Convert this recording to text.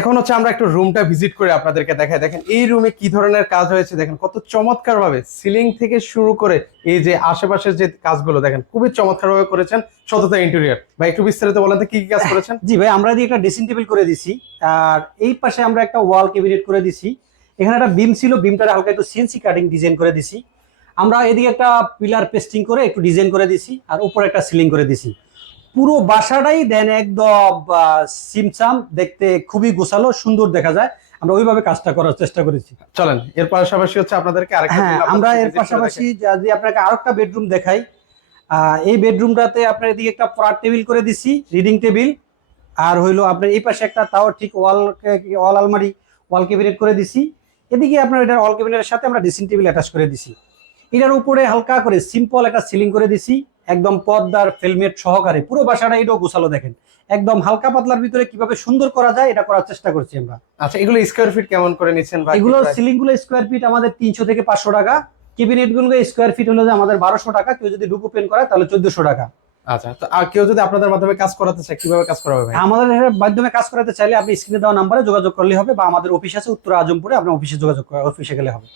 এখন হচ্ছে আমরা একটু রুমটা ভিজিট করে আপনাদেরকে দেখাই। দেখেন এই রুমে কি ধরনের কাজ হয়েছে? দেখেন কত চমৎকার ভাবে সিলিং থেকে শুরু করে এই যে আশেপাশের যে কাজগুলো দেখেন খুবই চমৎকার ভাবে করেছেন সততা ইন্টেরিয়র ভাই একটু বিস্তারিত বলেন তো কি কি কাজ করেছেন? জি ভাই আমরা দিয়ে একটা ড্রেসিং টেবিল করে দিছি। আর এই পাশে আমরা একটা ওয়াল ক্যাবিনেট করে দিছি। এখানে একটা বিম ছিল বিমটারে হালকা একটু সিএনসি কাটিং ডিজাইন করে দিছি। আমরা এদিকে একটা পিলার পেস্টিং করে একটু ডিজাইন করে দিছি আর উপরে একটা সিলিং করে দিছি। পুরো বাসাটাই দেন একদম সিমসাম দেখতে খুবই গোছালো সুন্দর দেখা যায়। আমরা ওইভাবে কাজটা করার চেষ্টা করেছি। চলেন এর পাশাপাশি হচ্ছে আপনাদেরকে আরেকটা হ্যাঁ আমরা এর পাশাপাশি যদি আপনাকে আরও একটা বেডরুম দেখাই এই বেডরুমটাতে আপনার এদিকে একটা পড়ার টেবিল করে দিছি রিডিং টেবিল আর হইল আপনার এই পাশে একটা তাও ঠিক ওয়াল ওয়াল আলমারি ওয়াল ক্যাবিনেট করে দিছি। এদিকে আপনার এটা ওয়াল ক্যাবিনেটের সাথে আমরা ড্রেসিং টেবিল অ্যাটাচ করে দিছি। এটার উপরে হালকা করে সিম্পল একটা সিলিং করে দিছি। একদম পর্দার ফিল্মেট সহকারে। পুরো বাসাটা এটাও গোছালো দেখেন। একদম হালকা পাতলার ভিতরে কীভাবে সুন্দর করা যায় এটা করার চেষ্টা করছি আমরা। আচ্ছা এগুলো স্কোয়ার ফিট কেমন করে নিচ্ছেন এগুলো সিলিংগুলো স্কোয়ার ফিট আমাদের তিনশো থেকে পাঁচশো টাকা। ক্যাবিনেটগুলো স্কোয়ার ফিট হলো যে আমাদের বারোশো টাকা কেউ যদি ডুকু পেন করে তাহলে চোদ্দশো টাকা। আচ্ছা তো আর কেউ যদি আপনাদের মাধ্যমে কাজ করাতে চায় কীভাবে কাজ করাবে আমাদের মাধ্যমে কাজ করাতে চাইলে আপনি স্ক্রিনে দেওয়া নাম্বারে যোগাযোগ করলে হবে বা আমাদের অফিস আছে উত্তর আজমপুরে আপনার অফিসে যোগাযোগ অফিসে গেলে হবে।